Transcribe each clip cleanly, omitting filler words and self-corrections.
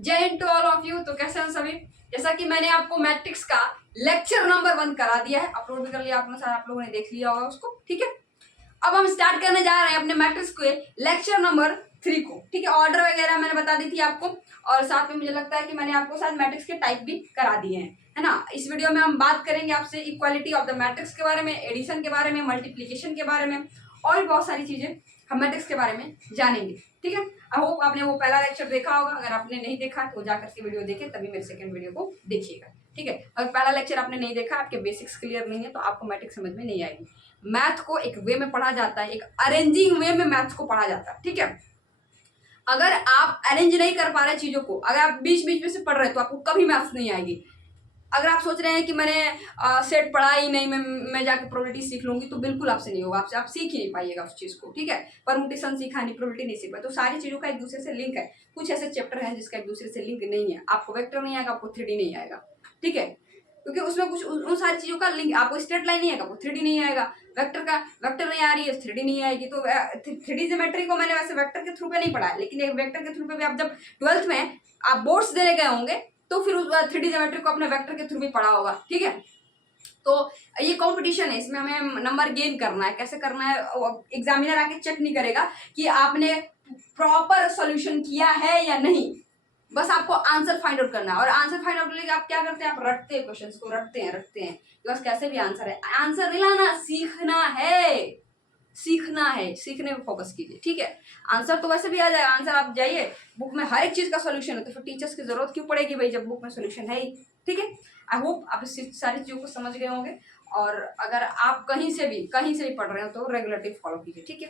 जय हिंद to all of you. तो कैसे हैं सभी। जैसा कि मैंने आपको मैट्रिक्स का लेक्चर नंबर 1 करा दिया है, अपलोड भी कर लिया आपने, सारा आप लोगों ने देख लिया होगा उसको। ठीक है, अब हम स्टार्ट करने जा रहे हैं अपने मैट्रिक्स के लेक्चर नंबर 3 को। ठीक है, ऑर्डर वगैरह मैंने बता दी थी आपको, और साथ में मुझे लगता है कि मैंने आपको साथ मैट्रिक्स के टाइप भी करा दिए हैं, है ना। इस वीडियो में हम बात करेंगे आपसे इक्वालिटी ऑफ द मैट्रिक्स के बारे में, एडिशन के बारे में, मल्टीप्लीकेशन के बारे में, और भी बहुत सारी चीजें हम मैट्रिक्स के बारे में जानेंगे। ठीक है, आई होप आपने वो पहला लेक्चर देखा होगा। अगर आपने नहीं देखा तो जाकर के वीडियो देखें, तभी मेरे सेकंड वीडियो को देखिएगा। ठीक है, अगर पहला लेक्चर आपने नहीं देखा, आपके बेसिक्स क्लियर नहीं है, तो आपको मैट्रिक्स समझ में नहीं आएगी। मैथ को एक वे में पढ़ा जाता है, एक अरेंजिंग वे में मैथ्स को पढ़ा जाता है। ठीक है, अगर आप अरेंज नहीं कर पा रहे चीजों को, अगर आप बीच बीच में से पढ़ रहे हैं, तो आपको कभी मैथ्स नहीं आएगी। अगर आप सोच रहे हैं कि मैंने सेट पढ़ा ही नहीं, मैं जाके प्रोबेबिलिटी सीख लूंगी, तो बिल्कुल आपसे नहीं होगा। आपसे आप सीख ही नहीं पाइएगा उस चीज को। ठीक है, परमुटेशन सीखा नहीं, प्रोबेबिलिटी नहीं सीख पाए। तो सारी चीजों का एक दूसरे से लिंक है। कुछ ऐसे चैप्टर हैं जिसका एक दूसरे से लिंक नहीं है। आपको वेक्टर नहीं आएगा, आपको 3D नहीं आएगा। ठीक है, क्योंकि उसमें कुछ उन सारी चीजों का लिंक, आपको स्ट्रेट लाइन नहीं आएगा, आपको 3D नहीं आएगा। वेक्टर नहीं आ रही है, 3D नहीं आएगी। तो 3D ज्योमेट्री को मैंने वैसे वेक्टर के थ्रू पे नहीं पढ़ा है, लेकिन एक वेक्टर के थ्रू पे भी आप जब 12th में आप बोर्ड्स देने गए होंगे, तो फिर उस 3D ज्योमेट्री को अपने वेक्टर के थ्रू भी पढ़ा होगा। ठीक है, तो ये कंपटीशन है, इसमें हमें नंबर गेन करना है। कैसे करना है, एग्जामिनर आके चेक नहीं करेगा कि आपने प्रॉपर सॉल्यूशन किया है या नहीं, बस आपको आंसर फाइंड आउट करना है। और आंसर फाइंड आउट करने के आप क्या करते हैं, आप रटते हैं क्वेश्चंस को, रटते हैं बस। कैसे भी आंसर है, आंसर नहीं लाना, सीखना है, सीखने पे फोकस कीजिए। ठीक है, आंसर तो वैसे भी आ जाएगा। आंसर आप जाइए, बुक में हर एक चीज का सोल्यूशन है, तो फिर टीचर्स की जरूरत क्यों पड़ेगी भाई, जब बुक में सोल्यूशन है ही। ठीक है, आई होप आप इस सारी चीजों को समझ गए होंगे। और अगर आप कहीं से भी पढ़ रहे हो, तो रेगुलरली फॉलो कीजिए। ठीक है,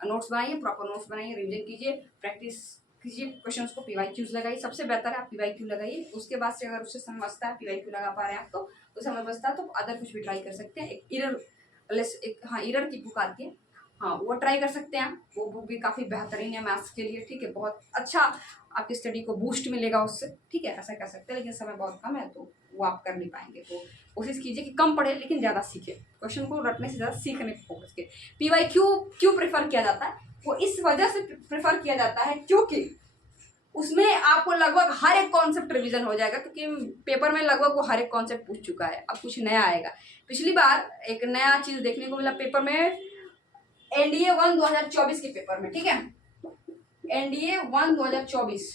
नोट्स बनाइए, प्रॉपर नोट्स बनाइए, रिविजन कीजिए, प्रैक्टिस कीजिए, क्वेश्चंस को PYQs लगाइए। सबसे बेहतर है आप PYQ लगाइए। उसके बाद से अगर उससे समझता है, PYQ लगा पा रहे हैं आप, तो समझ बचता है, तो अदर कुछ भी ट्राई कर सकते हैं। इरर की बुक आती है, हाँ वो ट्राई कर सकते हैं आप। वो बुक भी काफ़ी बेहतरीन है मैथ्स के लिए। ठीक है, बहुत अच्छा आपकी स्टडी को बूस्ट मिलेगा उससे। ठीक है, ऐसा कर सकते हैं, लेकिन समय बहुत कम है, तो वो आप कर नहीं पाएंगे। तो कोशिश कीजिए कि कम पढ़े लेकिन ज़्यादा सीखे, क्वेश्चन को रटने से ज़्यादा सीखने पर फोकस कीजिए। PYQ क्यों प्रेफर किया जाता है, वो इस वजह से प्रेफर किया जाता है क्योंकि उसमें आपको लगभग हर एक कॉन्सेप्ट रिवीजन हो जाएगा, क्योंकि पेपर में लगभग वो हर एक कॉन्सेप्ट पूछ चुका है। अब कुछ नया आएगा। पिछली बार एक नया चीज देखने को मिला पेपर में, NDA 1 2024 के पेपर में। ठीक है, NDA 1 2024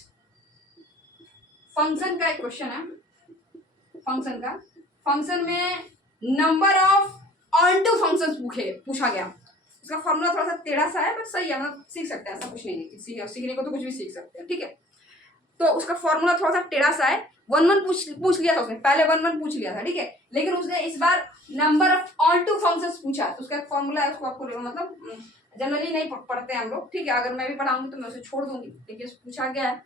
फंक्शन का एक क्वेश्चन है। फंक्शन में नंबर ऑफ ऑनटू फंक्शंस पूछा गया। उसका फॉर्मूला थोड़ा सा टेढ़ा सा है, बट सही है, मतलब सीख सकते हैं, ऐसा कुछ नहीं है। सीखने को तो कुछ भी सीख सकते हैं। ठीक है, तो उसका फॉर्मूला थोड़ा सा टेढ़ा सा है। 1-1 पूछ लिया था उसने, पहले 1-1 पूछ लिया था। ठीक है, लेकिन उसने इस बार नंबर ऑफ ऑनटू फंक्शंस पूछा है, तो उसका एक फॉर्मूला है, उसको आपको मतलब जनरली नहीं पढ़ते हैं हम लोग। ठीक है, अगर मैं भी पढ़ाऊंगी तो मैं उसे छोड़ दूंगी, लेकिन पूछा गया है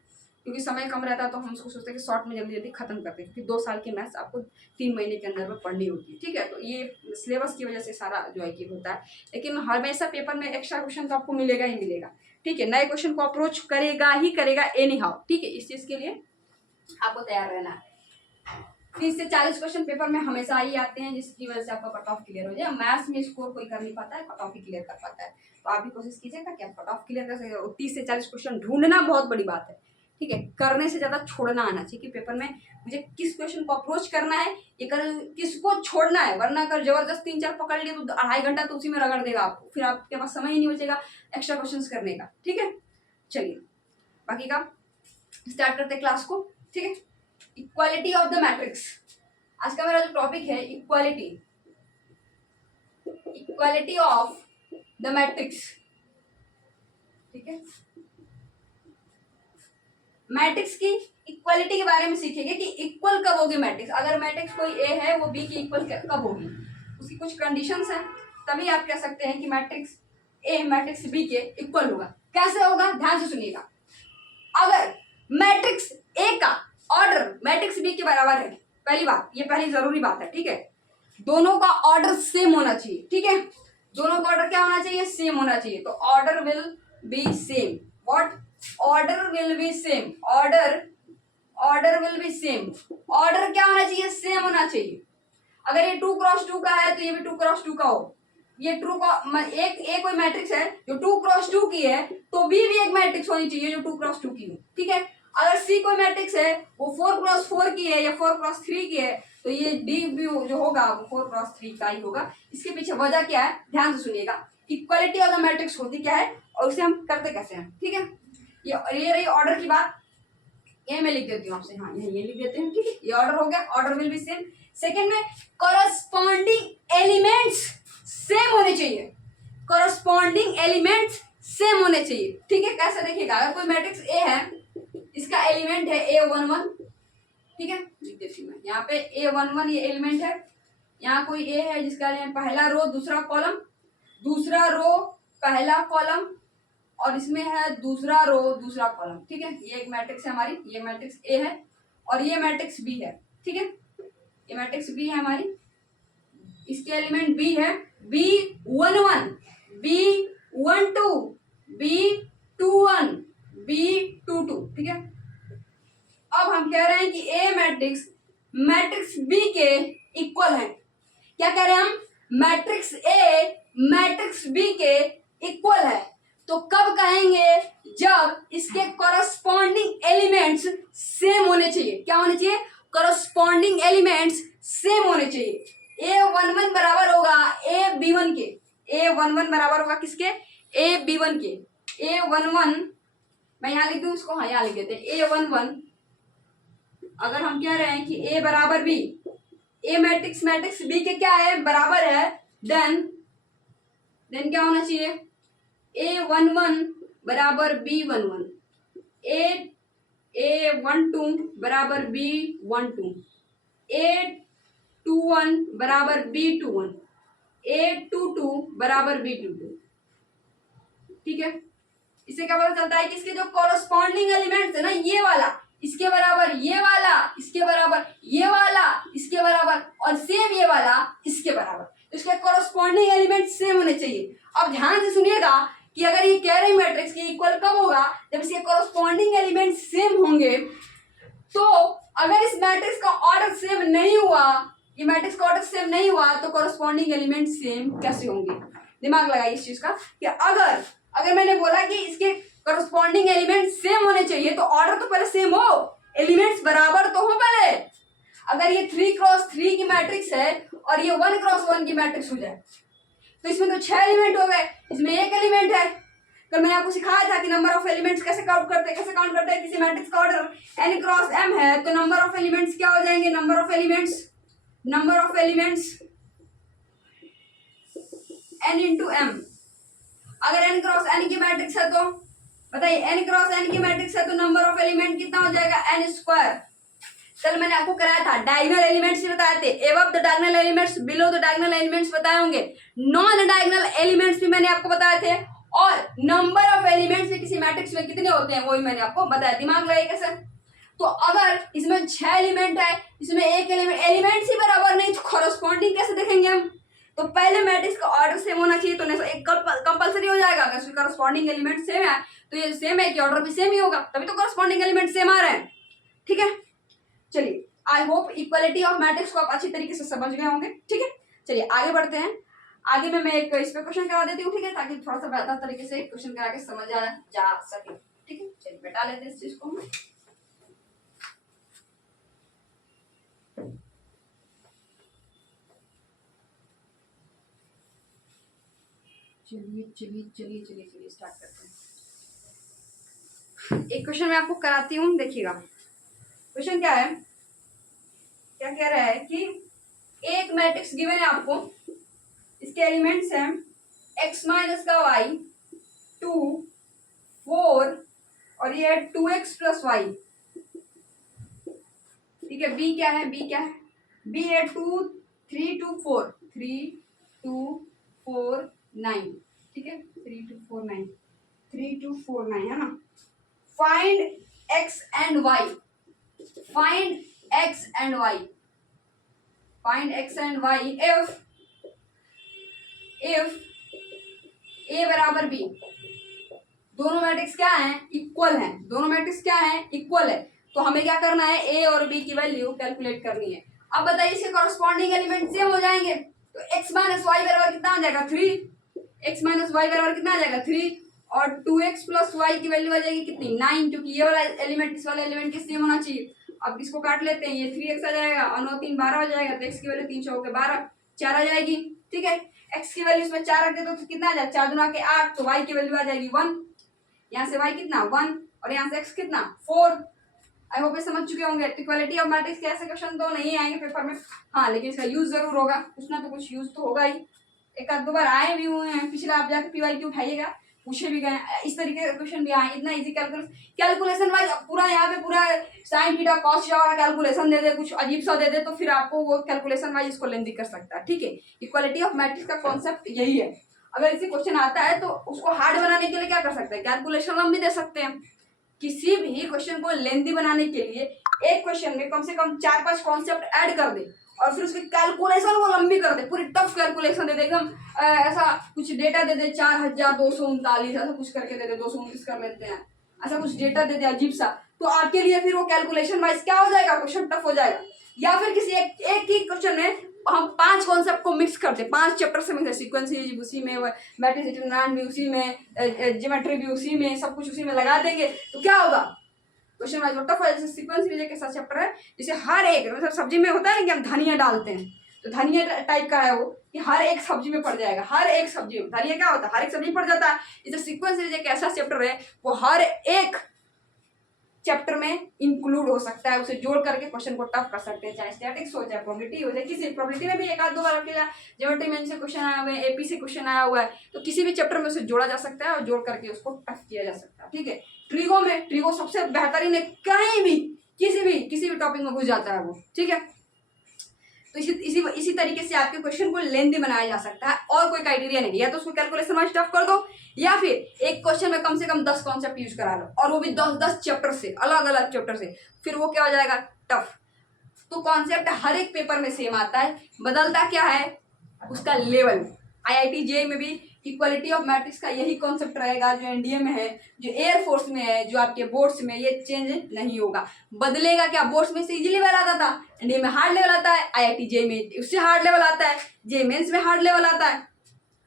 क्योंकि समय कम रहता है, तो हम उसको सोचते हैं कि शॉर्ट में जल्दी जल्दी खत्म करते हैं, क्योंकि 2 साल की मैथ्स आपको 3 महीने के अंदर में पढ़नी होती है। ठीक है, तो ये सिलेबस की वजह से सारा जो है कि होता है, लेकिन हमेशा पेपर में एक्स्ट्रा क्वेश्चन तो आपको मिलेगा ही मिलेगा। ठीक है, नए क्वेश्चन को अप्रोच करेगा ही करेगा एनी हाउ। ठीक है, इस चीज के लिए आपको तैयार रहना है। 30 से 40 क्वेश्चन पेपर में हमेशा ही आते हैं, जिसकी वजह से आपका कट ऑफ क्लियर हो जाए। मैथ्स में स्कोर कोई कर नहीं पाता है, कट ऑफ ही क्लियर कर पाता है। तो आप भी कोशिश कीजिएगा कि आप कट ऑफ क्लियर कर सके। 30 से 40 क्वेश्चन ढूंढना बहुत बड़ी बात है। ठीक है, करने से ज्यादा छोड़ना आना चाहिए कि पेपर में मुझे किस क्वेश्चन को अप्रोच करना है, ये किसको छोड़ना है। वरना अगर जबरदस्त 3-4 पकड़ लिए तो 2.5 घंटा तो उसी में रगड़ देगा आपको, फिर आपके पास समय ही नहीं बचेगा एक्स्ट्रा क्वेश्चन करने का। ठीक है, चलिए बाकी का स्टार्ट करते हैं क्लास को। ठीक है, इक्वालिटी ऑफ द मैट्रिक्स आज का मेरा जो टॉपिक है, इक्वालिटी ऑफ द मैट्रिक्स। ठीक है, मैट्रिक्स की इक्वालिटी के बारे में सीखेंगे कि इक्वल कब होगी मैट्रिक्स। अगर मैट्रिक्स कोई ए है, वो बी की इक्वल कब होगी, उसकी कुछ कंडीशंस हैं, तभी आप कह सकते हैं कि मैट्रिक्स ए मैट्रिक्स बी के इक्वल होगा। कैसे होगा, ध्यान से सुनिएगा। अगर मैट्रिक्स ए का ऑर्डर मैट्रिक्स बी के बराबर है, पहली बात, ये पहली जरूरी बात है। ठीक है, दोनों का ऑर्डर सेम होना चाहिए। ठीक है, दोनों का ऑर्डर क्या होना चाहिए, सेम होना चाहिए। तो order will be same. What, order will be same, order will be same. Order क्या होना चाहिए, सेम होना चाहिए। अगर ये 2x2 का है, तो ये भी 2x2 का हो। ये ट्रू का एक कोई मैट्रिक्स है जो 2x2 की है, तो बी भी एक मैट्रिक्स होनी चाहिए जो 2x2 की हो। ठीक है, अगर सी कोई मैट्रिक्स है वो 4x4 की है या 4x3 की है तो ये डी भी जो होगा वो 4x3 का ही होगा। इसके पीछे वजह क्या है ध्यान से सुनिएगा। इक्वालिटी ऑफ द मैट्रिक्स होती क्या है और उसे हम करते कैसे हैं, ठीक है। ये रही ऑर्डर की बात, ये मैं लिख देती हूँ आपसे, हाँ ये लिख देते हैं, ठीक है। ये ऑर्डर हो गया, order will be same. Second में कॉरस्पॉन्डिंग एलिमेंट्स सेम होने चाहिए, कॉरस्पॉन्डिंग एलिमेंट्स सेम होने चाहिए, ठीक है। कैसे देखिएगा, अगर कोई मैट्रिक्स ए है, इसका एलिमेंट है A11, ठीक है, लिख देती हूँ मैं यहाँ पे A11 ये एलिमेंट है। यहाँ कोई ए है जिसका पहला रो दूसरा कॉलम, दूसरा रो पहला कॉलम, और इसमें है दूसरा रो दूसरा कॉलम, ठीक है। ये एक मैट्रिक्स है हमारी, ये मैट्रिक्स ए है और ये मैट्रिक्स बी है, ठीक है। ये मैट्रिक्स बी है हमारी, इसके एलिमेंट बी है, B11, B12, B21, B22, ठीक है। अब हम कह रहे हैं कि ए मैट्रिक्स मैट्रिक्स बी के इक्वल है। क्या कह रहे हैं हम, मैट्रिक्स ए मैट्रिक्स बी के इक्वल है। तो कब कहेंगे, जब इसके कॉरस्पॉन्डिंग एलिमेंट्स सेम होने चाहिए। क्या होने चाहिए, कॉरस्पॉन्डिंग एलिमेंट्स सेम होने चाहिए। A11 बराबर होगा AB1 के, A11 बराबर होगा किसके, AB1 के। A11 मैं यहाँ लिख दूँ इसको, हाँ यहाँ लिख देते हैं A11। अगर हम कह रहे हैं कि A बराबर B, A matrix matrix B के क्या है, बराबर है, देन क्या होना चाहिए, A11 बराबर B11, A12 बराबर B12, A21 बराबर B21, A22 बराबर B22, ठीक है। इससे क्या पता चलता है कि इसके जो कॉरस्पॉन्डिंग एलिमेंट्स है ना, ये वाला इसके बराबर, ये वाला इसके बराबर, ये वाला इसके बराबर और सेम ये वाला इसके बराबर, तो इसके कॉरस्पॉन्डिंग एलिमेंट सेम होने चाहिए। अब ध्यान से सुनिएगा कि अगर ये कह रहे मैट्रिक्स के इक्वल कब होगा, जब इसके कॉरस्पॉन्डिंग एलिमेंट सेम होंगे। तो अगर इस मैट्रिक्स का ऑर्डर सेम नहीं हुआ, ये मैट्रिक्स का ऑर्डर सेम नहीं हुआ, तो कॉरस्पॉन्डिंग एलिमेंट सेम कैसे होंगे। दिमाग लगाइए इस चीज का कि अगर मैंने बोला कि इसके कॉरस्पॉन्डिंग एलिमेंट सेम होने चाहिए तो ऑर्डर तो पहले सेम हो, एलिमेंट्स बराबर तो हो पहले। अगर ये 3x3 की मैट्रिक्स है और ये 1x1 की मैट्रिक्स हो जाए तो इसमें तो 6 एलिमेंट हो गए, इसमें एक एलिमेंट है। कल मैंने आपको सिखाया था कि नंबर ऑफ एलिमेंट्स कैसे काउंट करते हैं। किसी मैट्रिक्स का ऑर्डर n क्रॉस m है तो नंबर ऑफ एलिमेंट्स क्या हो जाएंगे, number of elements n into m। अगर n क्रॉस n की मैट्रिक्स है तो बताइए, n क्रॉस n की मैट्रिक्स है तो नंबर ऑफ एलिमेंट कितना हो जाएगा, n स्क्वायर। कल मैंने आपको कराया था, डायगोनल एलिमेंट्स भी बताए थे, above the diagonal elements, below the diagonal elements बताए होंगे, नॉन डायगोनल एलिमेंट्स भी मैंने आपको बताए थे, और नंबर ऑफ एलिमेंट्स भी किसी मैट्रिक्स में कितने होते हैं वो भी मैंने आपको बताया। दिमाग लगाइए कैसे। तो अगर इसमें 6 एलिमेंट है, इसमें एक एलिमेंट्स ही बराबर नहीं, तो कॉरस्पॉन्डिंग कैसे देखेंगे हम। तो पहले मैट्रिक्स का ऑर्डर सेम होना चाहिए, तो एक कंपलसरी हो जाएगा। अगर उसके कॉरस्पॉन्डिंग एलिमेंट सेम है तो ये सेम है कि ऑर्डर भी सेम ही होगा, तभी तो कॉरस्पॉन्डिंग एलिमेंट सेम आ रहे हैं, ठीक है। चलिए, I hope equality of matrix को आप अच्छी तरीके से समझ गए होंगे, ठीक है। चलिए आगे बढ़ते हैं। आगे में मैं एक इस पे क्वेश्चन करा देती हूँ, ठीक है, ताकि थोड़ा सा बेहतर तरीके से क्वेश्चन करा के समझ जा सके, ठीक है। चलिए बैठा लेते हैं इस चीज को। चलिए स्टार्ट करते हैं। एक क्वेश्चन मैं आपको कराती हूँ, देखिएगा क्वेश्चन क्या है। क्या कह रहा है कि एक मैट्रिक्स गिवन है आपको, इसके एलिमेंट्स हैं x माइनस का y, 2, 4 और ये है 2x प्लस y, ठीक है। b क्या है, b है 2, 3, 2, 4, 3, 2, 4, 9, ठीक है, 3, 2, 4, 9, 3, 2, 4, 9 है ना। Find x and y, find x and y if a बराबर b, दोनों मैट्रिक्स क्या हैं, इक्वल हैं। दोनों मैट्रिक्स क्या हैं, इक्वल है। तो हमें क्या करना है, a और b की वैल्यू कैलकुलेट करनी है। अब बताइए इसके कॉरस्पॉन्डिंग एलिमेंट सेम हो जाएंगे तो x माइनस वाई बराबर कितना आ जाएगा, 3। x माइनस वाई बराबर कितना आ जाएगा, 3। और 2x प्लस वाई की वैल्यू आ जाएगी कितनी 9, क्योंकि ये वाला एलिमेंट इस वाले एलिमेंट के सेम होना चाहिए। अब इसको काट लेते हैं, ये 3x आ जाएगा और 9 3 12 हो जाएगा, तो x की वैल्यू 3 4 के 12 4 आ जाएगी। ठीक है, x की वैल्यू इसमें 4 रख दे तो कितना आ जाएगा 4 दूना के 8, तो y की वैल्यू आ जाएगी 1। यहाँ से y कितना 1 और यहाँ से x कितना 4। आई होप ये समझ चुके होंगे। इक्वालिटी ऑफ मैट्रिक्स के ऐसे क्वेश्चन तो नहीं आएंगे पेपर में, हाँ लेकिन इसका यूज जरूर होगा, कुछ ना तो कुछ यूज तो होगा ही। एक आध दो बार आए भी हुए हैं, पिछला आप जाकर पीवाई उठाइएगा, पूछे भी गए, इस तरीके के क्वेश्चन भी आए। इतना इजी कैलकुलेशन वाइज पूरा यहाँ पे पूरा साइन थीटा कॉस थीटा वाला कैलकुलेशन दे दे, कुछ अजीब सा दे दे, तो फिर आपको वो कैलकुलेशन वाइज इसको लेंदी कर सकता है। ठीक है, इक्वालिटी ऑफ मैट्रिक्स का कॉन्सेप्ट यही है। अगर इसे क्वेश्चन आता है तो उसको हार्ड बनाने के लिए क्या कर सकते हैं, कैलकुलेशन हम भी दे सकते हैं। किसी भी क्वेश्चन को लेंदी बनाने के लिए एक क्वेश्चन में कम से कम 4-5 कॉन्सेप्ट ऐड कर दे और फिर उसकी कैलकुलेशन वो लंबी कर दे, पूरी टफ कैलकुलेशन दे दे, एकदम ऐसा कुछ डेटा दे दे 4239 ऐसा कुछ करके दे दे, 229 कर लेते हैं, ऐसा कुछ डेटा दे दे अजीब सा, तो आपके लिए फिर वो कैलकुलेशन वाइज क्या हो जाएगा, क्वेश्चन टफ हो जाएगा। या फिर किसी एक ही क्वेश्चन में हम 5 कॉन्सेप्ट को मिक्स करते, 5 चैप्टर से मिक्स, सीक्वेंस उसी में, मैट्रिक्स डिटरमिनेंट भी उसी में, ज्योमेट्री भी उसी में, सब कुछ उसी में लगा देंगे, तो क्या होगा क्वेश्चन वाइज टफ है। जैसे सीक्वेंस के साथ चैप्टर है, जैसे हर एक मतलब सब्जी में होता है कि हम धनिया डालते हैं, तो धनिया टाइप का है वो कि हर एक सब्जी में पड़ जाएगा, हर एक सब्जी में धनिया क्या होता है, हर एक सब्जी में पड़ जाता है। जैसे सीक्वेंस एक ऐसा चैप्टर है वो हर एक चैप्टर में इंक्लूड हो सकता है, उसे जोड़ करके क्वेश्चन को टफ कर सकते हैं, चाहे स्टैटिक्स हो चाहे प्रोबेबिलिटी हो, चाहे किसी प्रोबेबिलिटी में भी एक आध दो बार आपके ज्योमेट्री में से क्वेश्चन आया हुआ है, एपी से क्वेश्चन आया हुआ है, तो किसी भी चैप्टर में उसे जोड़ा जा सकता है और जोड़ करके उसको टफ किया जा सकता है। ठीक है, ट्रिगो सबसे बेहतरीन है, कहीं भी किसी भी टॉपिक में घुस जाता है वो। ठीक है, तो इसी तरीके से आपके क्वेश्चन को लेंथी बनाया जा सकता है और कोई क्राइटेरिया नहीं, या तो उसको कैलकुलेशन वाइज टफ कर दो या फिर एक क्वेश्चन में कम से कम 10 कॉन्सेप्ट यूज करा लो और वो भी 10 चैप्टर से, अलग अलग चैप्टर से, फिर वो क्या हो जाएगा टफ। तो कॉन्सेप्ट हर एक पेपर में सेम आता है, बदलता क्या है उसका लेवल। IIT JEE में भी इक्वालिटी ऑफ मैट्रिक्स का यही कॉन्सेप्ट रहेगा जो एनडीए में है, जो एयरफोर्स में है, जो आपके बोर्ड्स में, ये चेंज नहीं होगा। बदलेगा क्या, बोर्ड्स में से इजी लेवल आता था, एनडीए में हार्ड लेवल आता है, IIT JEE में उससे हार्ड लेवल आता है, JEE मेंस में हार्ड लेवल आता है।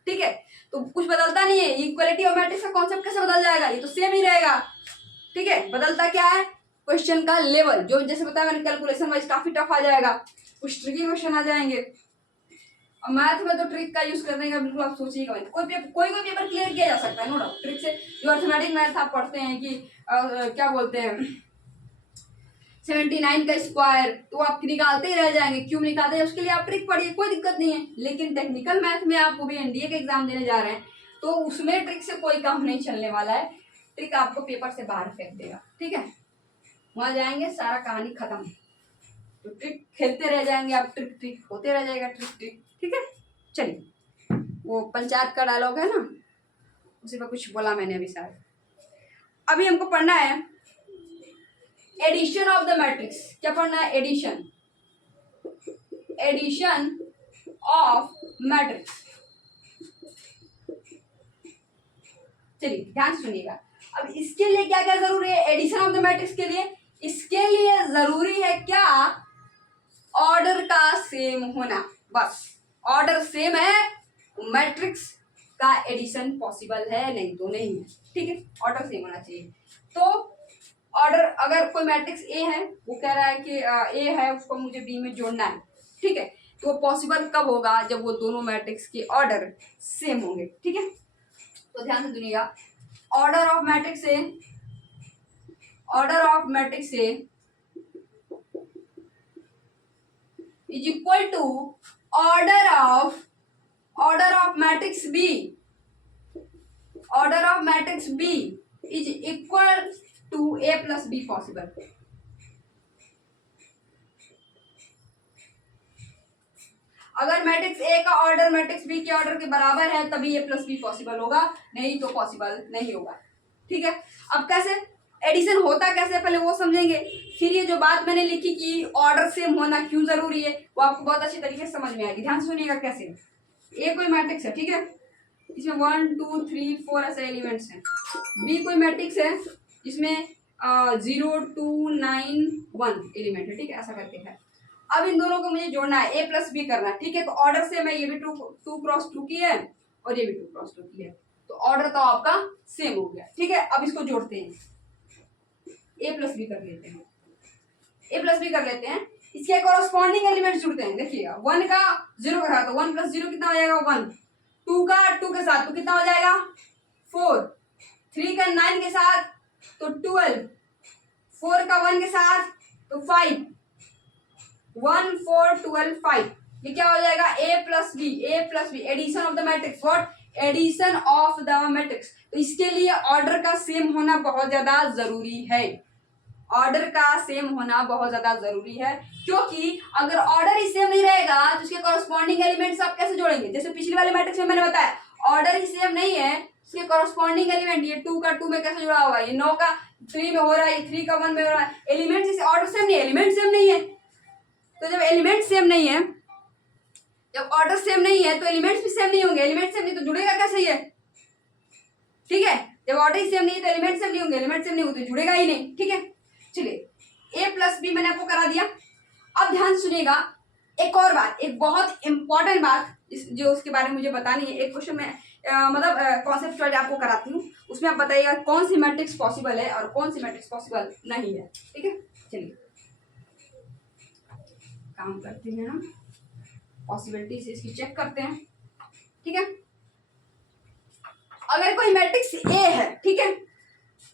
ठीक है, तो कुछ बदलता नहीं है। इक्वालिटी ऑफ मैट्रिक्स का कॉन्सेप्ट कैसे बदल जाएगा, ये तो सेम ही रहेगा। ठीक है, बदलता क्या है क्वेश्चन का लेवल, जो जैसे बताया मैंने कैलकुलेशन वाइज काफी टफ आ जाएगा, कुछ ट्रिकी क्वेश्चन आ जाएंगे। और मैथ में तो ट्रिक का यूज करने का बिल्कुल आप सोचिएगा मत, कोई पेपर क्लियर किया जा सकता है, नो डाउट ट्रिक से। जो अर्थमेटिक मैथ आप पढ़ते हैं कि क्या बोलते हैं 79 का स्क्वायर, तो आप निकालते ही रह जाएंगे, क्यों निकालते हैं उसके लिए आप ट्रिक पढ़िए, कोई दिक्कत नहीं है। लेकिन टेक्निकल मैथ में आप वो भी एनडीए के एग्जाम देने जा रहे हैं, तो उसमें ट्रिक से कोई काम नहीं चलने वाला है, ट्रिक आपको पेपर से बाहर फेंक देगा। ठीक है, वहां जाएंगे सारा कहानी खत्म, तो ट्रिक खेलते रह जाएंगे आप, ट्रिक होते रह जाएगा, ट्रिक। ठीक है, चलिए, वो पंचायत का डायलॉग है ना, उसी पर कुछ बोला मैंने अभी शायद। अभी हमको पढ़ना है एडिशन ऑफ द मैट्रिक्स। क्या पढ़ना है, एडिशन ऑफ मैट्रिक्स। चलिए ध्यान से सुनिएगा। अब इसके लिए क्या क्या जरूरी है एडिशन ऑफ द मैट्रिक्स के लिए, इसके लिए जरूरी है क्या, ऑर्डर का सेम होना। बस ऑर्डर सेम है, मैट्रिक्स का एडिशन पॉसिबल है, नहीं तो नहीं है। ठीक है, ऑर्डर सेम होना चाहिए। तो ऑर्डर, अगर कोई मैट्रिक्स ए है, वो कह रहा है कि ए है, उसको मुझे बी में जोड़ना है, ठीक है, तो पॉसिबल कब होगा, जब वो दोनों मैट्रिक्स के ऑर्डर सेम होंगे। ठीक है, तो ध्यान से सुनिएगा, order of matrix A is equal to order of matrix B, order of matrix B is equal to A plus B possible. अगर मैट्रिक्स ए का ऑर्डर मैट्रिक्स बी के ऑर्डर के बराबर है तभी ए प्लस बी पॉसिबल होगा, नहीं तो पॉसिबल नहीं होगा। ठीक है, अब कैसे एडिशन होता कैसे पहले वो समझेंगे, फिर ये जो बात मैंने लिखी कि ऑर्डर सेम होना क्यों जरूरी है वो आपको बहुत अच्छी तरीके से समझ में आएगी। ध्यान सुनिएगा कैसे। ए कोई मैट्रिक्स है, ठीक है, इसमें 1 2 3 4 ऐसे एलिमेंट्स हैं। बी कोई मैट्रिक्स है जिसमें 0 2 9 1 एलिमेंट है, ठीक है, ऐसा करके है। अब इन दोनों को मुझे जोड़ना है, ए प्लस बी करना है। ठीक है, तो ऑर्डर से मैं ये भी 2 क्रॉस 2 की है और ये भी 2 क्रॉस 2 की है, तो ऑर्डर तो आपका सेम हो गया। ठीक है, अब इसको जोड़ते हैं, ए प्लस बी कर लेते हैं, ए प्लस बी कर लेते हैं, इसके कॉरस्पॉन्डिंग एलिमेंट जुड़ते हैं। देखिएगा 1 का 0 का तो 1 प्लस 0 कितना हो जाएगा 1, 2 का 2 के साथ तो कितना हो जाएगा 4, 3 का 9 के साथ तो 12, 4 का 1 के साथ तो 5, 1 4 12 5, ये क्या हो जाएगा A plus B, addition of the matrix. What? Addition of the matrix. तो इसके लिए ऑर्डर का सेम होना बहुत ज्यादा जरूरी है, ऑर्डर का सेम होना बहुत ज्यादा जरूरी है, क्योंकि अगर ऑर्डर ही सेम नहीं रहेगा तो उसके कॉरस्पॉन्डिंग एलिमेंट्स आप कैसे जोड़ेंगे? जैसे पिछले वाले मैट्रिक्स में मैंने बताया, ऑर्डर ही सेम नहीं है, उसके कॉरस्पॉन्डिंग एलिमेंट, ये 2 का 2 में कैसे जुड़ा हुआ है, ये 9 का 3 में हो रहा है, ये 3 का 1 में हो रहा है, एलिमेंट इसे ऑर्डर सेम नहीं है, एलिमेंट सेम नहीं है। तो जब एलिमेंट सेम नहीं है, जब ऑर्डर सेम नहीं है तो एलिमेंट्स भी सेम नहीं होंगे, एलिमेंट सेम नहीं तो जुड़ेगा कैसे ये? ठीक है, जब ऑर्डर ही सेम नहीं है तो एलिमेंट सेम नहीं होंगे, एलिमेंट सेम नहीं होते तो जुड़ेगा ही नहीं। ठीक है, चलिए ए प्लस बी मैंने आपको करा दिया। अब ध्यान सुनिएगा, एक और बात, एक बहुत इंपॉर्टेंट बात जो उसके बारे में मुझे बतानी है। एक क्वेश्चन में मतलब कॉन्सेप्ट वाइज आपको कराती हूँ, उसमें आप बताइएगा कौन सी मैट्रिक्स पॉसिबल है और कौन सी मैट्रिक्स पॉसिबल नहीं है। ठीक है, चलिए काम करते हैं, हम पॉसिबिलिटी से इसकी चेक करते हैं। ठीक है, अगर कोई मैट्रिक्स ए है, ठीक है,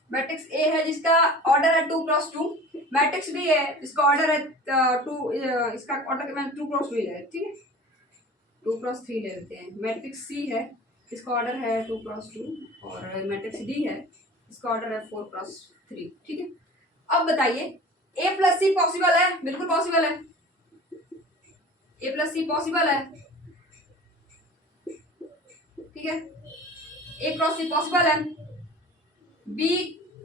मैट्रिक्स ए है जिसका ऑर्डर है 2 क्रॉस 2, मैट्रिक्स बी है जिसका ऑर्डर है 2, इसका ऑर्डर मैं 2 क्रॉस 2 है, ठीक है, 2 क्रॉस 3 ले लेते हैं। मैट्रिक्स सी है, इसका ऑर्डर है 2 क्रॉस 2, और मैट्रिक्स डी है, इसका ऑर्डर है 4 क्रॉस 3। ठीक है, अब बताइए ए प्लस सी पॉसिबल है? बिल्कुल पॉसिबल है, ए प्लस सी पॉसिबल है। ठीक है, ए क्रॉस सी पॉसिबल है, बी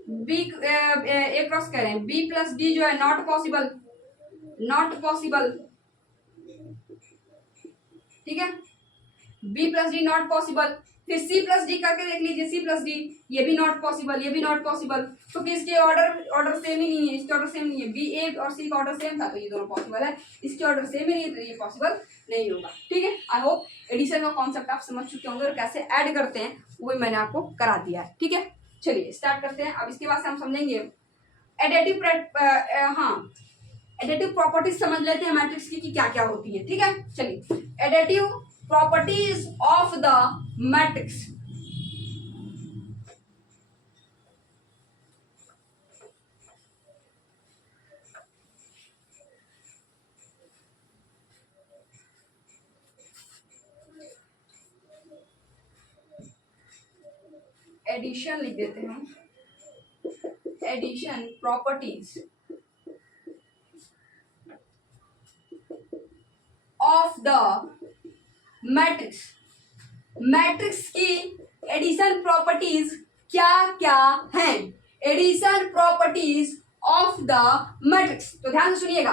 ए क्रॉस कह रहे हैं, बी प्लस डी जो है नॉट पॉसिबल, नॉट पॉसिबल। ठीक है, B plus D not possible. फिर सी प्लस डी करके देख लीजिए, सी प्लस डी, ये भी नॉट पॉसिबल, ये भी नॉट पॉसिबल, क्योंकि इसके ऑर्डर सेम ही नहीं है, इसके ऑर्डर सेम नहीं है। बी ए और सी का ऑर्डर सेम था तो ये दोनों पॉसिबल है, इसके ऑर्डर सेम ही नहीं है तो ये पॉसिबल नहीं होगा। ठीक है, आई होप एडिशन का कॉन्सेप्ट आप समझ चुके होंगे और कैसे ऐड करते हैं वो मैंने आपको करा दिया है। ठीक है, चलिए स्टार्ट करते हैं। अब इसके बाद से हम समझेंगे एडिटिव, एडिटिव प्रॉपर्टीज समझ लेते हैं मैट्रिक्स की क्या क्या होती है। ठीक है, चलिए additive properties of the matrix. Addition लिख देते हैं हम, addition properties of the matrix. Matrix की एडिशन प्रॉपर्टीज क्या क्या हैं? Addition properties of the matrix, तो ध्यान सुनिएगा।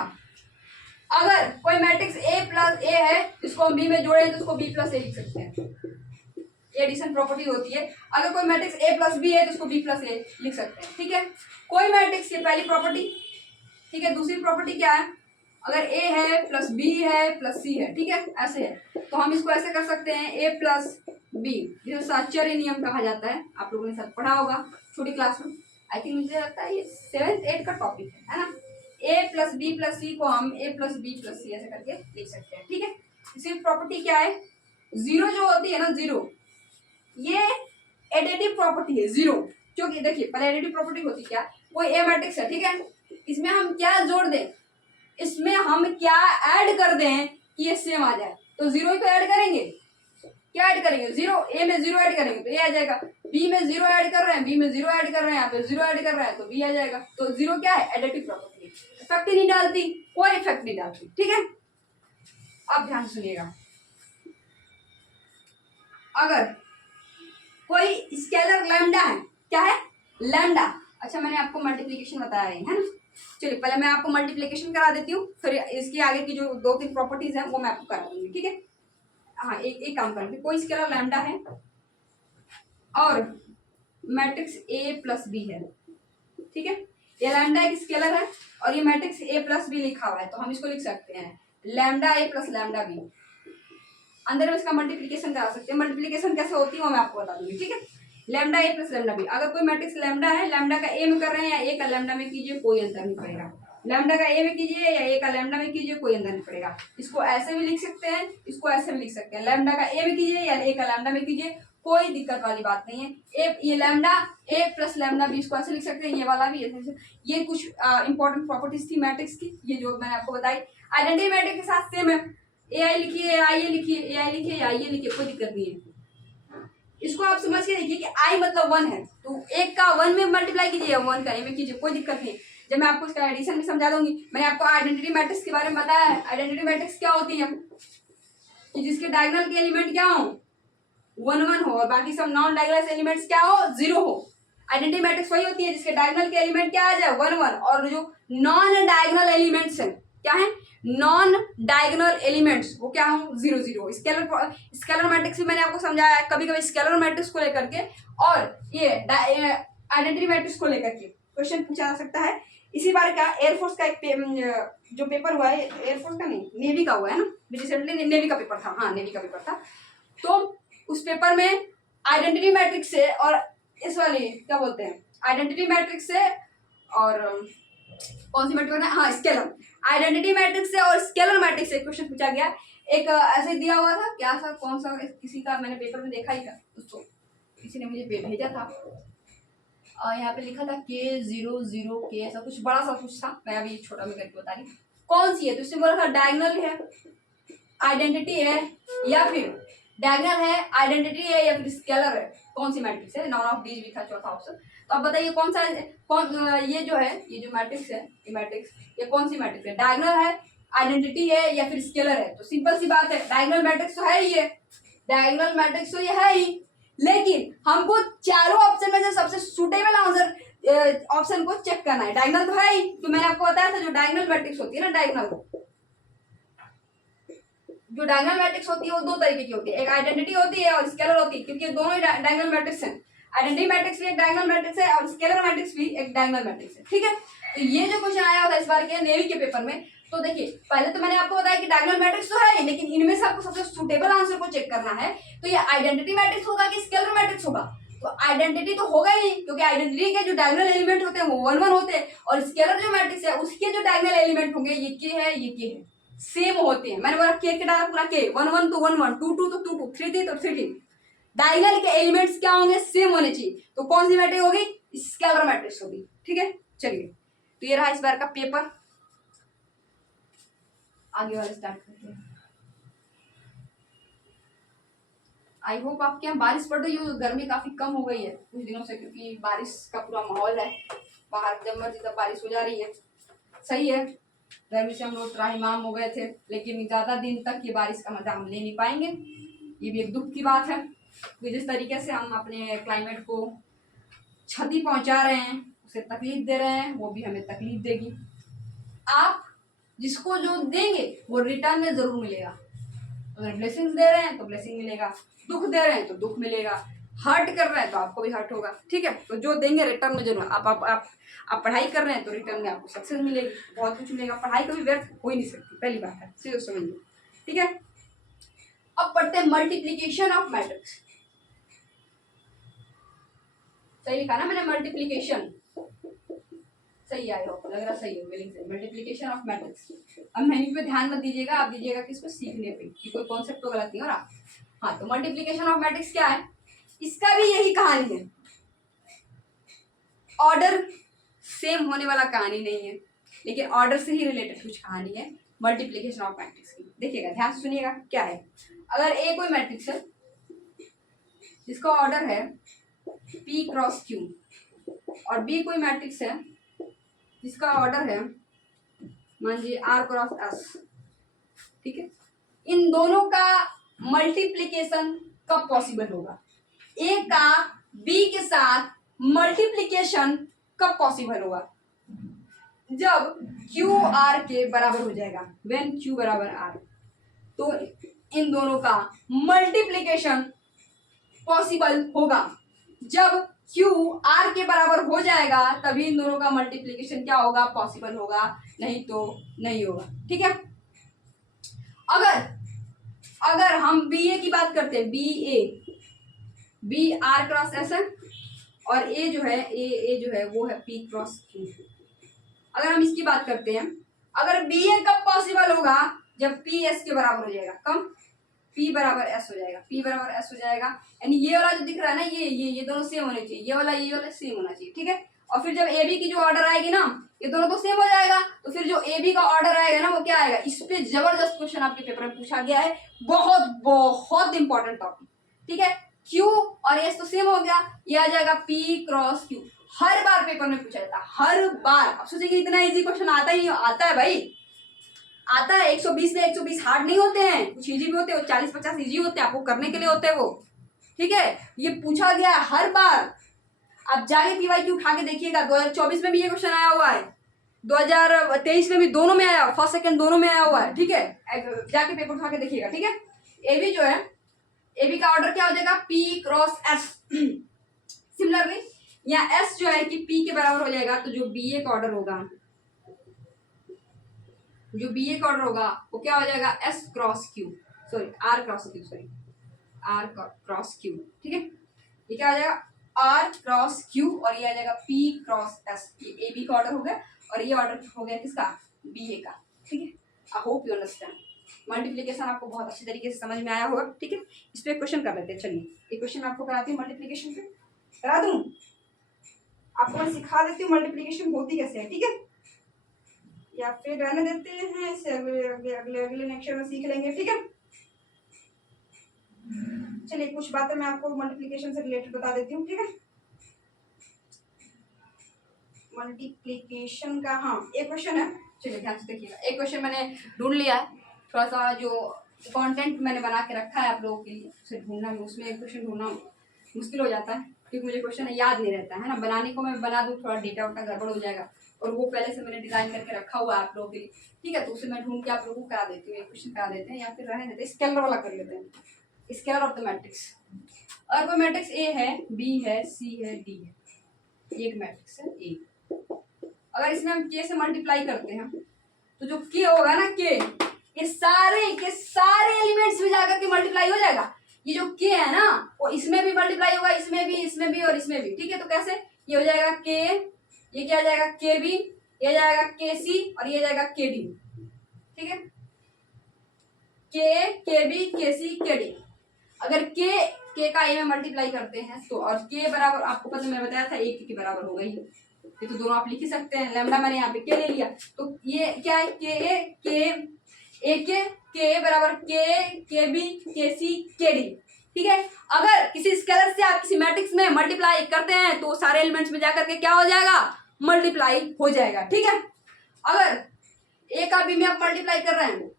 अगर कोई मैट्रिक्स ए प्लस ए है, इसको हम बी में जोड़े तो उसको बी प्लस ए लिख सकते हैं, एडिशन प्रॉपर्टी होती है। अगर कोई मैट्रिक्स ए प्लस बी है तो उसको बी प्लस ए लिख सकते हैं। ठीक है, कोई मैट्रिक्स की पहली प्रॉपर्टी। ठीक है, दूसरी प्रॉपर्टी क्या है? अगर ए है प्लस बी है प्लस सी है, ठीक है, ऐसे है तो हम इसको ऐसे कर सकते हैं ए प्लस बी, जिसे साहचर्य नियम कहा जाता है। आप लोगों ने साथ पढ़ा होगा छोटी क्लास में, आई थिंक मुझे लगता है ये 7th 8th का टॉपिक है ना। ए प्लस बी प्लस सी को हम ए प्लस बी प्लस सी ऐसे करके लिख सकते हैं। ठीक है, इसकी प्रॉपर्टी क्या है? जीरो जो होती है ना, जीरो, ये एडिटिव प्रॉपर्टी है जीरो। क्योंकि देखिए पहले एडिटिव प्रॉपर्टी होती क्या, कोई ए मैट्रिक्स है, ठीक है, इसमें हम क्या जोड़ दें, इसमें हम क्या ऐड कर दें कि ये सेम आ जाए, तो जीरो ही तो ऐड करेंगे। क्या ऐड करेंगे? जीरो। ए में जीरो ऐड करेंगे तो ए आ जाएगा, बी में जीरो ऐड कर रहे हैं, बी में जीरो ऐड कर रहे हैं, यहाँ पे जीरो ऐड कर रहे हैं तो बी आ जाएगा। तो जीरो क्या है? एडिटिव प्रॉपर्टी है, इफेक्ट ही नहीं डालती, कोई इफेक्ट नहीं डालती। ठीक है, अब ध्यान सुनिएगा, अगर कोई स्केलर लैम्डा है, क्या है? लैम्डा। अच्छा मैंने आपको मल्टीप्लिकेशन बताया है ना, चलिए पहले मैं आपको मल्टीप्लिकेशन करा देती हूँ, फिर इसकी आगे की जो 2-3 प्रॉपर्टीज हैं वो मैं आपको करा दूंगी। ठीक है, हाँ एक काम करेंगे, कोई स्केलर लैम्डा है और मैट्रिक्स ए प्लस बी है, ठीक है, ये लैम्डा एक स्केलर है और ये मैट्रिक्स ए प्लस बी लिखा हुआ है, तो हम इसको लिख सकते हैं लैम्डा ए प्लस लैम्डा बी। अंदर में इसका मल्टीप्लीकेशन करा सकते हैं। मल्टीप्लीकेशन कैसे होती है वो मैं आपको बता दूंगी, ठीक है। लैम्डा ए प्लस लैम्डा बी, अगर कोई मैट्रिक्स लैम्डा है, लैम्डा का ए में कर रहे हैं या ए का लैम्डा में कीजिए, कोई अंतर नहीं पड़ेगा। लैम्डा का ए में कीजिए या ए का लैम्डा में कीजिए, कोई अंतर नहीं पड़ेगा। इसको ऐसे भी लिख सकते हैं, इसको ऐसे भी लिख सकते हैं। लैम्डा का ए में कीजिए या ए का लैम्डा में कीजिए, कोई दिक्कत वाली बात नहीं है। ये लैम्डा ए प्लस लैम्डा बी, इसको ऐसे लिख सकते हैं, ये वाला भी ऐसे। ये कुछ इंपॉर्टेंट प्रॉपर्टीज थी मैट्रिक्स की, ये जो मैंने आपको बताई। आइडेंटिटी मैट्रिक्स के साथ सेम है, ए आई लिखिए, ए आई ए लिखिए, ए आई लिखिए, आई ए लिखिए, कोई दिक्कत नहीं है। इसको आप समझ के देखिए कि आई मतलब 1 है, तो एक का 1 में मल्टीप्लाई कीजिए, 1 का ए में कीजिए, कोई दिक्कत नहीं। जब मैं आपको इसका एडिशन भी समझा दूंगी। मैंने आपको आइडेंटिटी मैट्रिक्स के बारे में बताया है। आइडेंटिटी मैट्रिक्स क्या होती है कि जिसके डायगोनल के एलिमेंट क्या हो, 1 1 हो, और बाकी सब नॉन डायगोनल एलिमेंट्स क्या हो, 0 हो। आइडेंटिटी मैट्रिक्स वही होती है जिसके डायगोनल के एलिमेंट क्या आ जाए, 1 1, और जो नॉन डायगोनल एलिमेंट्स है क्या है, नॉन डायगोनल एलिमेंट्स, वो क्या हो, 0 0। स्केलर मैट्रिक्स भी मैंने आपको समझाया है, कभी कभी स्केलर मैट्रिक्स को लेकर के और ये आइडेंटिटी मैट्रिक्स को लेकर के क्वेश्चन पूछा जा सकता है। इसी बार का एयरफोर्स का एक जो पेपर हुआ है, एयरफोर्स का नहीं, नेवी का हुआ है ना, रिसेंटली नेवी का पेपर था, हाँ नेवी का पेपर था। तो उस पेपर में आइडेंटिटी मैट्रिक्स से और इस वाली क्या बोलते हैं, आइडेंटिटी मैट्रिक्स से और कौन सी मैट्रिक्स है, हाँ स्केलर, आइडेंटिटी मैट्रिक्स से और स्केलर मैट्रिक्स से क्वेश्चन पूछा गया। एक ऐसे दिया हुआ था, क्या था, कौन सा, किसी का मैंने पेपर में देखा ही था, उसको किसी ने मुझे भेजा था, यहाँ पे लिखा था K00K, ऐसा कुछ बड़ा सा कुछ था, मैं अभी छोटा में करके बता रही कौन सी है। तो उसने बोला था डायगोनल है, आइडेंटिटी है, या फिर डायगोनल है, आइडेंटिटी है, या फिर स्केलर है, कौन सी मैट्रिक्स है। नॉन ऑफ दीज भी था चौथा ऑप्शन। तो आप बताइए कौन सा, ये जो है, ये जो मैट्रिक्स है, ये मैट्रिक्स, ये कौन सी मैट्रिक्स है, डायगोनल है, आइडेंटिटी है, या फिर स्केलर है। तो सिंपल सी बात है, डायगोनल मैट्रिक्स तो है ही, ये डायगोनल मैट्रिक्स तो ये है ही, लेकिन हमको चारों ऑप्शन में से सबसे सुटेबल आंसर ऑप्शन को चेक करना है। डायगोनल तो है ही, तो मैंने आपको बताया था जो डायगोनल मैट्रिक्स होती है ना, डायगोनल जो डायगोनल मैट्रिक्स होती है वो दो तरीके की होती है, एक आइडेंटिटी होती है और स्केलर होती है, क्योंकि दोनों ही डायगोनल मैट्रिक्स हैं। आइडेंटिटी मैट्रिक्स भी एक डायगोनल मैट्रिक्स है और स्केलर मैट्रिक्स भी एक डायगोनल मैट्रिक्स है, ठीक है। तो ये जो क्वेश्चन आया हुआ था इस बार के नेवी के पेपर में, तो देखिए पहले तो मैंने आपको बताया कि डायगोनल मैट्रिक्स तो है, लेकिन इनमें से आपको सबसे सुटेबल आंसर को चेक करना है। तो ये आइडेंटिटी मैट्रिक्स होगा कि स्केलर मैट्रिक्स होगा, तो आइडेंटिटी तो होगा ही, क्योंकि आइडेंटिटी के जो डायगोनल एलिमेंट होते हैं वो 1 1 होते हैं, और स्केलर जो मैट्रिक्स है उसके जो डायगोनल एलिमेंट होंगे, ये के है, ये के है, सेम होते हैं। मैंने बोला के डाला पूरा के, 1 1 तो 1 1, 2 2 तो 2 2, 3 3 तो 3 3, डायगोनल के एलिमेंट्स क्या होंगे, सेम होने चाहिए। तो कौन सी मैट्रिक्स होगी, स्केलर मैट्रिक्स होगी, ठीक है। चलिए, तो ये रहा इस बार का पेपर, आगे वाले स्टार्ट करते हैं। आई होप आपके यहाँ बारिश पड़ रही हो, गर्मी काफी कम हो गई है कुछ दिनों से, क्योंकि बारिश का पूरा माहौल है, बाहर जब मर्जी तब बारिश हो जा रही है, सही है। गर्मी से हम लोग त्राहिमाम हो गए थे, लेकिन ज्यादा दिन तक ये बारिश का मजा हम ले नहीं पाएंगे, ये भी एक दुख की बात है। कि जिस तरीके से हम अपने क्लाइमेट को क्षति पहुंचा रहे हैं, उसे तकलीफ दे रहे हैं, वो भी हमें तकलीफ देगी। आप जिसको जो देंगे वो रिटर्न में जरूर मिलेगा। अगर ब्लेसिंग्स दे रहे हैं तो ब्लेसिंग मिलेगा, दुख दे रहे हैं तो दुख मिलेगा, हर्ट कर रहे हैं तो आपको भी हर्ट होगा, ठीक है। तो जो देंगे रिटर्न में जरूर। आप पढ़ाई कर रहे हैं तो रिटर्न में आपको सक्सेस मिलेगी, बहुत कुछ मिलेगा। पढ़ाई कभी व्यर्थ हो ही नहीं सकती, पहली बात है, सीधे समझिए, ठीक है। अब पढ़ते हैं मल्टीप्लीकेशन ऑफ मैट्रिक्स। सही लिखा ना मैंने, मल्टीप्लीकेशन सही आया हो, लग रहा सही हो, विलिंग से, मल्टीप्लीकेशन ऑफ मैट्रिक्स। अब मेन्यू पे ध्यान मत दीजिएगा, आप दीजिएगा कि इसको सीखने पे, कि कोई कॉन्सेप्ट तो गलत नहीं हो रहा। हाँ, तो मल्टीप्लीकेशन ऑफ मैट्रिक्स क्या है, इसका भी यही कहानी है, ऑर्डर सेम होने वाला कहानी नहीं है, लेकिन ऑर्डर से ही रिलेटेड कुछ कहानी है मल्टीप्लीकेशन ऑफ मैट्रिक्स की। देखिएगा, ध्यान से सुनिएगा क्या है। अगर ए कोई मैट्रिक्स है जिसका ऑर्डर है P क्रॉस Q, और बी कोई मैट्रिक्स है जिसका ऑर्डर है मान लीजिए R क्रॉस S, ठीक है। इन दोनों का मल्टीप्लीकेशन कब पॉसिबल होगा, ए का बी के साथ मल्टीप्लीकेशन कब पॉसिबल होगा, जब Q R के बराबर हो जाएगा, व्हेन Q बराबर R। तो इन दोनों का मल्टीप्लीकेशन पॉसिबल होगा, जब Q R के बराबर हो जाएगा तभी इन दोनों का मल्टीप्लीकेशन क्या होगा, पॉसिबल होगा, नहीं तो नहीं होगा, ठीक है। अगर अगर हम बी ए की बात करते हैं, B A, B R cross S है और ए जो है ए जो है वो है पी क्रॉस क्यू। अगर हम इसकी बात करते हैं, अगर बी ए कब पॉसिबल होगा, जब पी एस के बराबर हो जाएगा। कम पी बराबर एस हो जाएगा, पी बराबर एस हो जाएगा, यानी ये वाला जो दिख रहा है ना, ये दोनों सेम होने चाहिए, ये वाला सेम होना चाहिए, ठीक है। और फिर जब ए बी की जो ऑर्डर आएगी ना, ये दोनों तो सेम हो जाएगा, तो फिर जो ए बी का ऑर्डर आएगा ना वो क्या आएगा। इस पे जबरदस्त क्वेश्चन आपके पेपर में पूछा गया है, बहुत बहुत इंपॉर्टेंट टॉपिक, ठीक है। क्यू और एस तो सेम हो गया, ये आ जाएगा पी क्रॉस क्यू। हर बार पेपर में पूछा जाता है, हर बार। अब सोचिए इतना इजी क्वेश्चन आता ही नहीं, आता है भाई, आता है। 120 में 120 हार्ड नहीं होते हैं, कुछ इजी भी होते हैं, 40-50 इजी होते हैं, आपको करने के लिए होते हैं वो, ठीक है। ये पूछा गया है हर बार। आप जाके पीवाईक्यू उठा के देखिएगा, 2024 में भी ये क्वेश्चन आया हुआ है, 2023 में भी, दोनों में आया, फर्स्ट सेकंड दोनों में आया हुआ है, ठीक है। जाके पेपर उठा के देखिएगा, ठीक है। एबी जो है, एबी का ऑर्डर क्या हो जाएगा, पी क्रॉस एस। सिमिलरली यहाँ एस जो है कि पी के बराबर हो जाएगा, तो जो बी ए का ऑर्डर होगा, जो बी ए का ऑर्डर होगा वो क्या हो जाएगा, S cross Q, sorry R cross Q, sorry R cross Q, ठीक है। ये क्या हो जाएगा, आर क्रॉस क्यू, और ये आ जाएगा पी क्रॉस एस। ये ए बी का ऑर्डर हो गया और ये ऑर्डर हो गया किसका, बी ए का, ठीक है। I hope you understand. Multiplication आपको बहुत अच्छी तरीके से समझ में आया होगा, ठीक है। इस पे क्वेश्चन कर लेते हैं, चलिए एक क्वेश्चन मैं आपको कराती हूँ मल्टीप्लिकेशन पे, करा दूं आपको, मैं सिखा देती हूँ मल्टीप्लिकेशन होती कैसे है, ठीक है। या फिर रहने देते हैं, इसे अगले लेक्चर में सीख लेंगे, ठीक है। चलिए कुछ बातें मैं आपको मल्टीप्लिकेशन से रिलेटेड बता देती हूँ, ठीक है। मल्टीप्लिकेशन का, हाँ एक क्वेश्चन है, चलिए ध्यान से देखिएगा। एक क्वेश्चन मैंने ढूंढ लिया है, थोड़ा सा जो कंटेंट मैंने बना के रखा है आप लोगों के लिए, उसे ढूंढना, उसमें एक क्वेश्चन ढूंढना मुश्किल हो जाता है, क्योंकि मुझे क्वेश्चन याद नहीं रहता है ना। बनाने को मैं बना दूँ, थोड़ा डेटा वोटा गड़बड़ हो जाएगा, और वो पहले से मैंने डिजाइन करके रखा हुआ है आप लोगों के लिए, ठीक है। तो उसे मैं ढूंढ के आप लोगों को करा देती हूँ, एक क्वेश्चन करा देते हैं, या फिर रहने देते हैं, स्केलर वाला कर लेते हैं, स्केलर ऑफ द मैट्रिक्स। अगर कोई मैट्रिक्स ए है, बी है, सी है, डी है, एक मैट्रिक्स है ए। अगर इसमें हम के से मल्टीप्लाई करते हैं, तो जो के होगा ना, के, ये सारे के सारे एलिमेंट्स में जाकर के मल्टीप्लाई हो जाएगा। ये जो के है ना, वो इसमें भी मल्टीप्लाई होगा, इसमें भी और इसमें भी, ठीक है। तो कैसे, ये हो जाएगा के, ये क्या आ जाएगा, के बी, ये जाएगा के सी, और ये जाएगा के डी, ठीक है। के बी, के सी, के डी। अगर के का ए में मल्टीप्लाई करते हैं तो, और के बराबर, आपको पता मैंने बताया था एक के बराबर हो गई, ये तो दोनों आप लिख ही सकते हैं। लैम्डा मैंने यहाँ पे के ले लिया, तो ये क्या है, के बराबर के बी, के सी, के डी, ठीक है। अगर किसी स्केलर से आप किसी मैट्रिक्स में मल्टीप्लाई करते हैं तो सारे एलिमेंट्स में जाकर के क्या हो जाएगा, मल्टीप्लाई हो जाएगा, ठीक है। अगर ए का बी में आप मल्टीप्लाई कर रहे हैं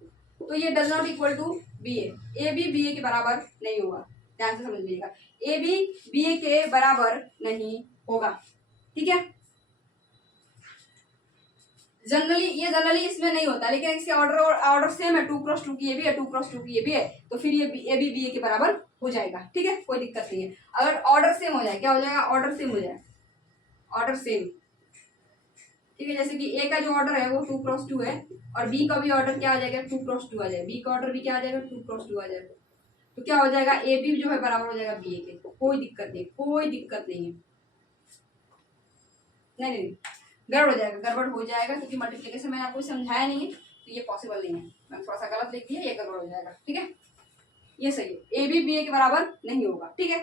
तो ये does not equal to B A B A के बराबर नहीं होगा, ध्यान से समझ लीजिएगा, ए बी ए के बराबर नहीं होगा, ठीक है। जनरली इसमें नहीं होता, लेकिन इसके ऑर्डर सेम है, 2 क्रॉस 2 की ये भी है, 2 क्रॉस 2 की ये भी है, तो फिर ये बी ए के बराबर हो जाएगा, ठीक है, कोई दिक्कत नहीं है। अगर ऑर्डर सेम हो जाए, क्या हो जाएगा, ऑर्डर सेम हो जाए, ऑर्डर सेम, ठीक है। जैसे कि ए का जो ऑर्डर है वो 2 क्रॉस 2 है, और बी का भी ऑर्डर क्या आ जाएगा, 2 क्रॉस 2 आ जाएगा, बी का ऑर्डर भी क्या आ जाएगा, 2 क्रॉस 2 आ जाएगा, तो क्या हो जाएगा, ए बी जो है बराबर हो जाएगा बी ए के, कोई दिक्कत नहीं, कोई दिक्कत नहीं है, नहीं गड़बड़ हो जाएगा, गड़बड़ हो जाएगा, क्योंकि मल्टीप्लिकेशन मैंने आपको समझाया नहीं है, तो ये पॉसिबल नहीं है, मैंने थोड़ा सा गलत लिख दिया, ये गड़बड़ हो जाएगा, ठीक है। ये सही है, ए बी बी ए के बराबर नहीं होगा, ठीक है।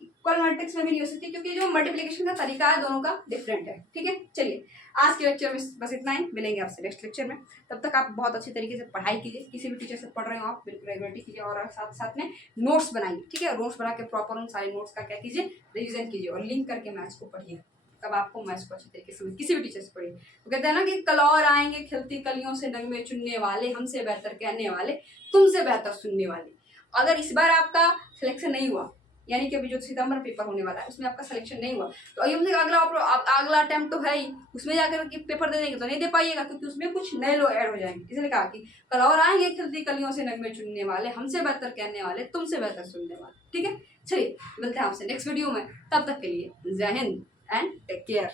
इक्वल मैट्रिक्स में भी नहीं हो सकती, क्योंकि जो मल्टीप्लिकेशन का तरीका है दोनों का डिफरेंट है, ठीक है। चलिए आज के लेक्चर में बस इतना ही, मिलेंगे आपसे नेक्स्ट लेक्चर में। तब तक आप बहुत अच्छी तरीके से पढ़ाई कीजिए, किसी भी टीचर से पढ़ रहे हो आप बिल्कुल रेगुलरिटी कीजिए, और साथ साथ में नोट्स बनाइए, ठीक है। नोट्स बना के प्रॉपर उन सारे नोट्स का क्या कीजिए, रिविजन कीजिए, और लिंक करके मैथ्स को पढ़िए, तब आपको मैथ्स को अच्छी तरीके से किसी भी टीचर से पढ़िए। तो कहते हैं ना कि कल और आएंगे खिलती कलियों से नगमे चुनने वाले, हमसे बेहतर कहने वाले, तुमसे बेहतर सुनने वाले। अगर इस बार आपका सिलेक्शन नहीं हुआ, यानी कि अभी जो सितंबर पेपर होने वाला है उसमें आपका सिलेक्शन नहीं हुआ, तो अगला अटेम्प्ट तो है ही, उसमें जाकर के पेपर दे देंगे तो नहीं दे पाइएगा, क्योंकि उसमें कुछ नए लोग ऐड हो जाएंगे। इसलिए कहा कि कल और आएंगे खिलती कलियों से नगमे चुनने वाले, हमसे बेहतर कहने वाले, तुमसे बेहतर सुनने वाले, ठीक है। चलिए मिलते हैं आपसे नेक्स्ट वीडियो में, तब तक के लिए जय हिंद एंड टेक केयर।